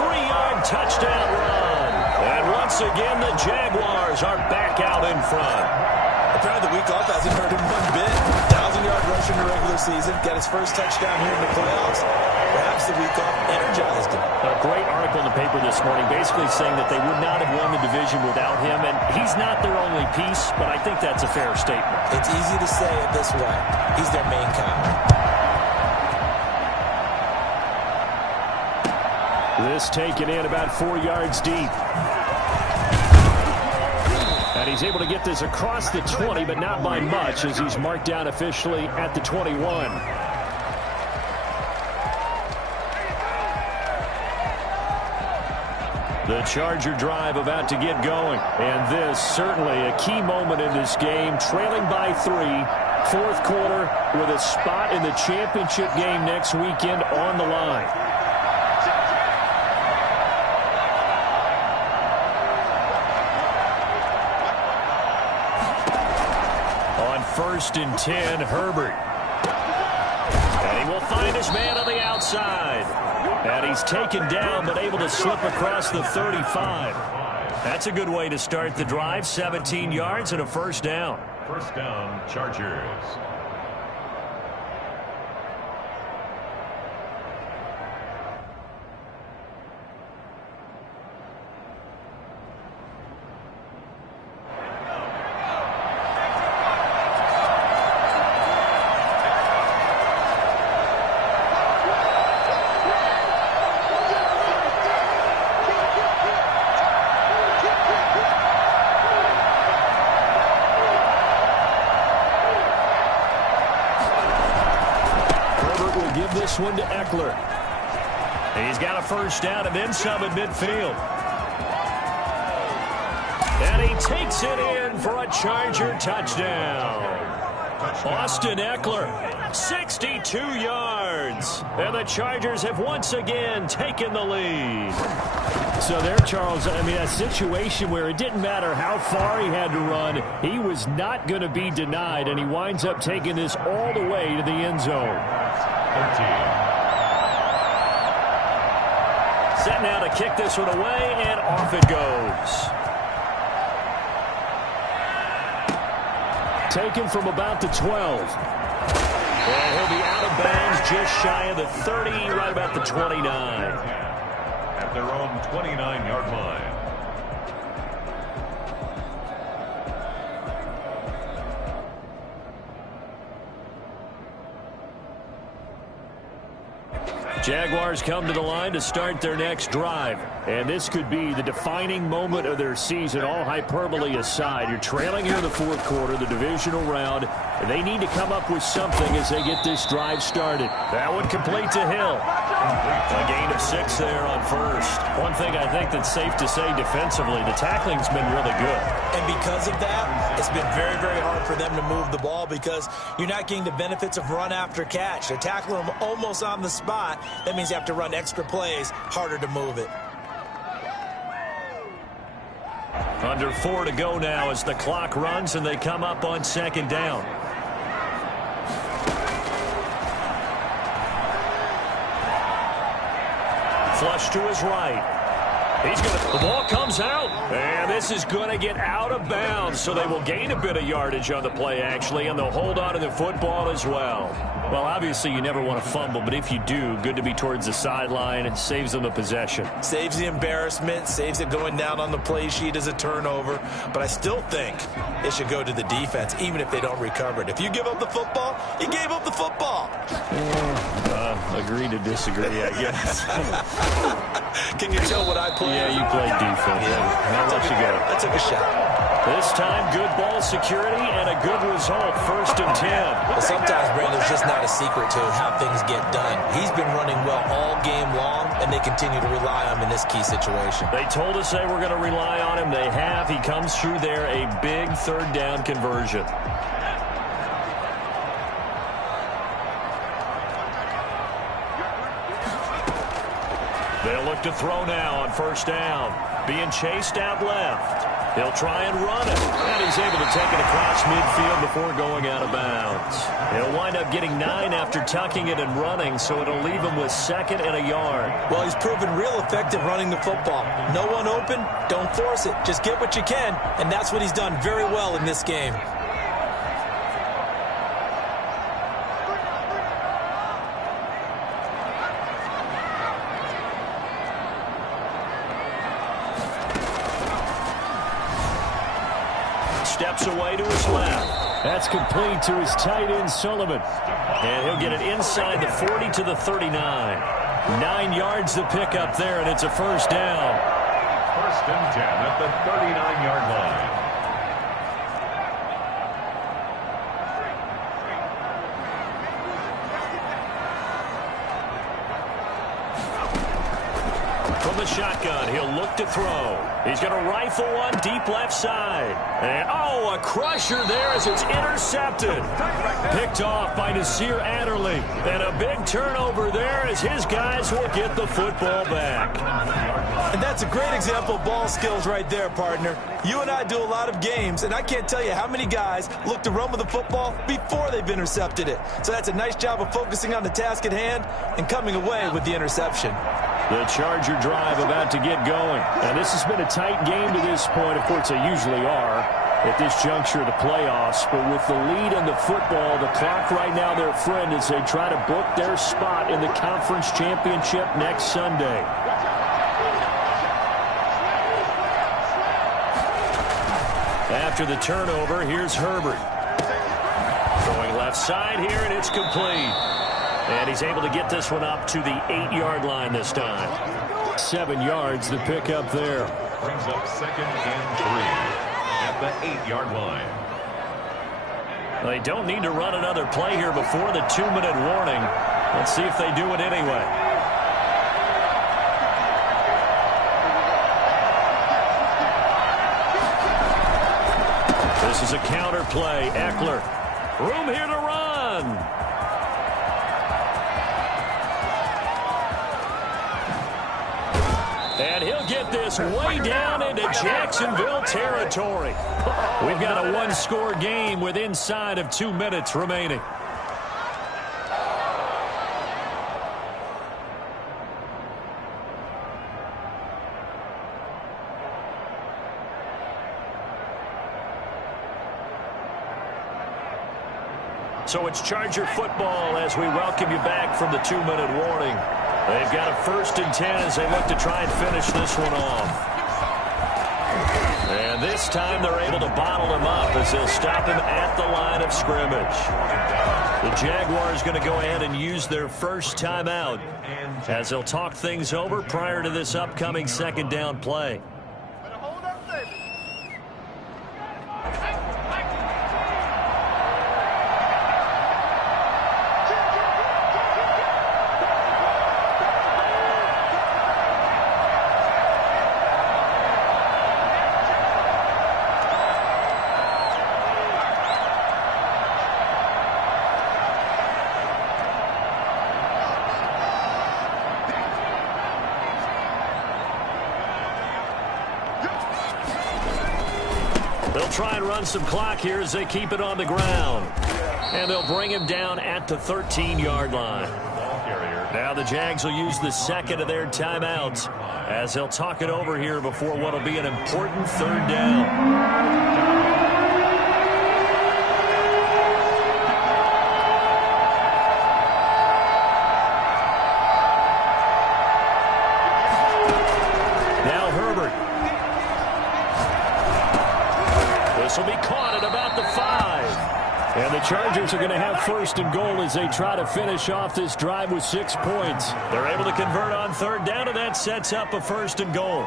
3-yard touchdown run. And once again the Jaguars are back out in front. Apparently the week off hasn't hurt him one bit. 1,000-yard rush in the regular season. Got his first touchdown here in the playoffs. Perhaps the week off energized him. A great article in the paper this morning basically saying that they would not have won the division without him. And he's not their only piece, but I think that's a fair statement. It's easy to say it this way. He's their main guy. This taken in about 4 yards deep. And he's able to get this across the 20, but not by much, as he's marked down officially at the 21. The Charger drive about to get going. And this certainly a key moment in this game, trailing by 3. 4th quarter with a spot in the championship game next weekend on the line. On 1st and 10, Herbert. And he will find his man on the outside. And he's taken down but able to slip across the 35. That's a good way to start the drive. 17 yards and a 1st down. 1st down, Chargers. This one to Eckler. He's got a 1st down and then some at midfield. And he takes it in for a Charger touchdown. Austin Eckler, 62 yards. And the Chargers have once again taken the lead. So there, Charles, I mean, a situation where it didn't matter how far he had to run, he was not going to be denied, and he winds up taking this all the way to the end zone. 13. Set now to kick this one away, and off it goes. Taken from about the 12. And he'll be out of bounds just shy of the 30, right about the 29. At their own 29-yard line. Jaguars come to the line to start their next drive. And this could be the defining moment of their season, all hyperbole aside. You're trailing here in the fourth quarter, the divisional round, and they need to come up with something as they get this drive started. That one complete to Hill. A gain of 6 there on first. One thing I think that's safe to say defensively, the tackling's been really good. And because of that, it's been very, very hard for them to move the ball because you're not getting the benefits of run after catch. They're tackling them almost on the spot. That means you have to run extra plays, harder to move it. Under 4 to go now as the clock runs and they come up on second down. Flush to his right. The ball comes out, and this is going to get out of bounds, so they will gain a bit of yardage on the play, actually, and they'll hold on to the football as well. Well, obviously, you never want to fumble, but if you do, good to be towards the sideline. It saves them the possession. Saves the embarrassment, saves it going down on the play sheet as a turnover, but I still think it should go to the defense, even if they don't recover it. If you give up the football, you gave up the football. Agree to disagree, I guess. Can you tell what I played? Yeah, you played defense. I'll let you go. I took a shot. This time, good ball security and a good result. 1st and 10. Well, sometimes, Brandon, it's just not a secret to how things get done. He's been running well all game long, and they continue to rely on him in this key situation. They told us they were going to rely on him. They have. He comes through there, a big 3rd down conversion. They'll look to throw now on 1st down. Being chased out left. He'll try and run it. And he's able to take it across midfield before going out of bounds. He'll wind up getting 9 after tucking it and running, so it'll leave him with 2nd and a yard. Well, he's proven real effective running the football. No one open, don't force it. Just get what you can, and that's what he's done very well in this game. Steps away to his left. That's complete to his tight end, Sullivan. And he'll get it inside the 40 to the 39. 9 yards to pick up there, and it's a 1st down. 1st and 10 at the 39-yard line. From the shotgun, he'll look to throw. He's going to rifle one deep left side. And, a crusher there as it's intercepted. Picked off by Nasir Adderley. And a big turnover there as his guys will get the football back. And that's a great example of ball skills right there, partner. You and I do a lot of games, and I can't tell you how many guys look to run with the football before they've intercepted it. So that's a nice job of focusing on the task at hand and coming away with the interception. The Charger drive about to get going. And this has been a tight game to this point. Of course, they usually are at this juncture of the playoffs. But with the lead in the football, the clock right now their friend as they try to book their spot in the conference championship next Sunday. After the turnover, here's Herbert. Going left side here, and it's complete. And he's able to get this one up to the 8-yard line this time. 7 yards to pick up there. Brings up 2nd and 3 at the 8-yard line. They don't need to run another play here before the 2-minute warning. Let's see if they do it anyway. This is a counter play. Eckler. Room here to run. And he'll get this way down into Jacksonville territory. We've got a 1-score game with inside of 2 minutes remaining. So it's Charger football as we welcome you back from the 2-minute warning. They've got a 1st and 10 as they look to try and finish this one off. And this time they're able to bottle him up as they'll stop him at the line of scrimmage. The Jaguars going to go ahead and use their first timeout as they'll talk things over prior to this upcoming second down play. They'll try and run some clock here as they keep it on the ground. And they'll bring him down at the 13-yard line. Now the Jags will use the second of their timeouts as they'll talk it over here before what will be an important third down. This will be caught at about the 5. And the Chargers are going to have first and goal as they try to finish off this drive with 6 points. They're able to convert on third down, and that sets up a first and goal.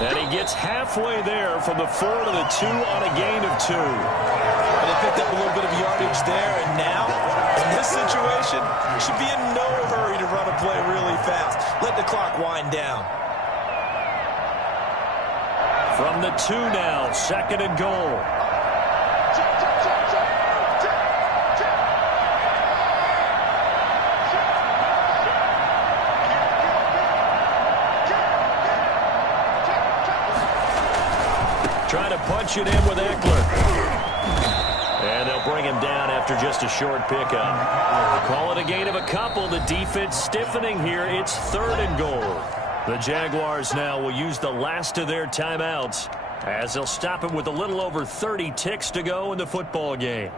And he gets halfway there from the 4 to the 2 on a gain of 2. And they picked up a little bit of yardage there, and now, in this situation, should be in no hurry to run a play really fast. Let the clock wind down. From the 2 now, second and goal. Trying to punch it in with Eckler. And they'll bring him down after just a short pickup. Call it a gain of a couple. The defense stiffening here. It's third and goal. The Jaguars now will use the last of their timeouts as they'll stop him with a little over 30 ticks to go in the football game.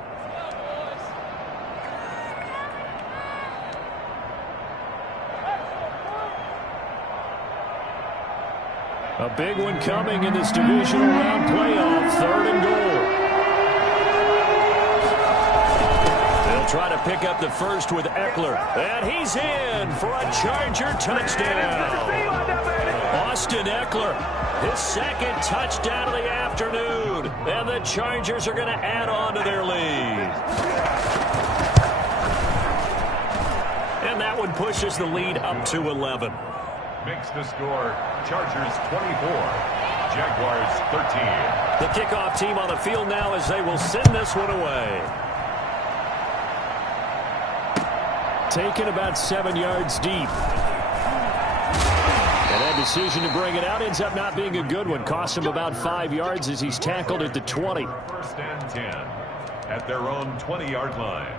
A big one coming in this divisional round playoff, third and goal. They'll try to pick up the first with Eckler. And he's in for a Charger touchdown. Austin Eckler, his second touchdown of the afternoon. And the Chargers are going to add on to their lead. And that one pushes the lead up to 11. Makes the score Chargers 24, Jaguars 13. The kickoff team on the field now as they will send this one away. Taken about 7 yards deep. And that decision to bring it out ends up not being a good one. Cost him about 5 yards as he's tackled at the 20. First and 10 at their own 20-yard line.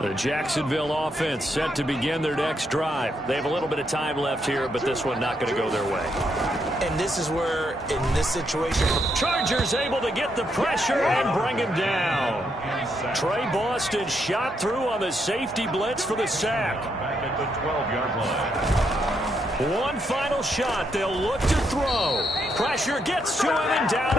The Jacksonville offense set to begin their next drive. They have a little bit of time left here, but this one not going to go their way. And this is where, in this situation, Chargers able to get the pressure and bring him down. Trey Boston shot through on the safety blitz for the sack. Back at the 12-yard line. One final shot. They'll look to throw. Pressure gets to him and down he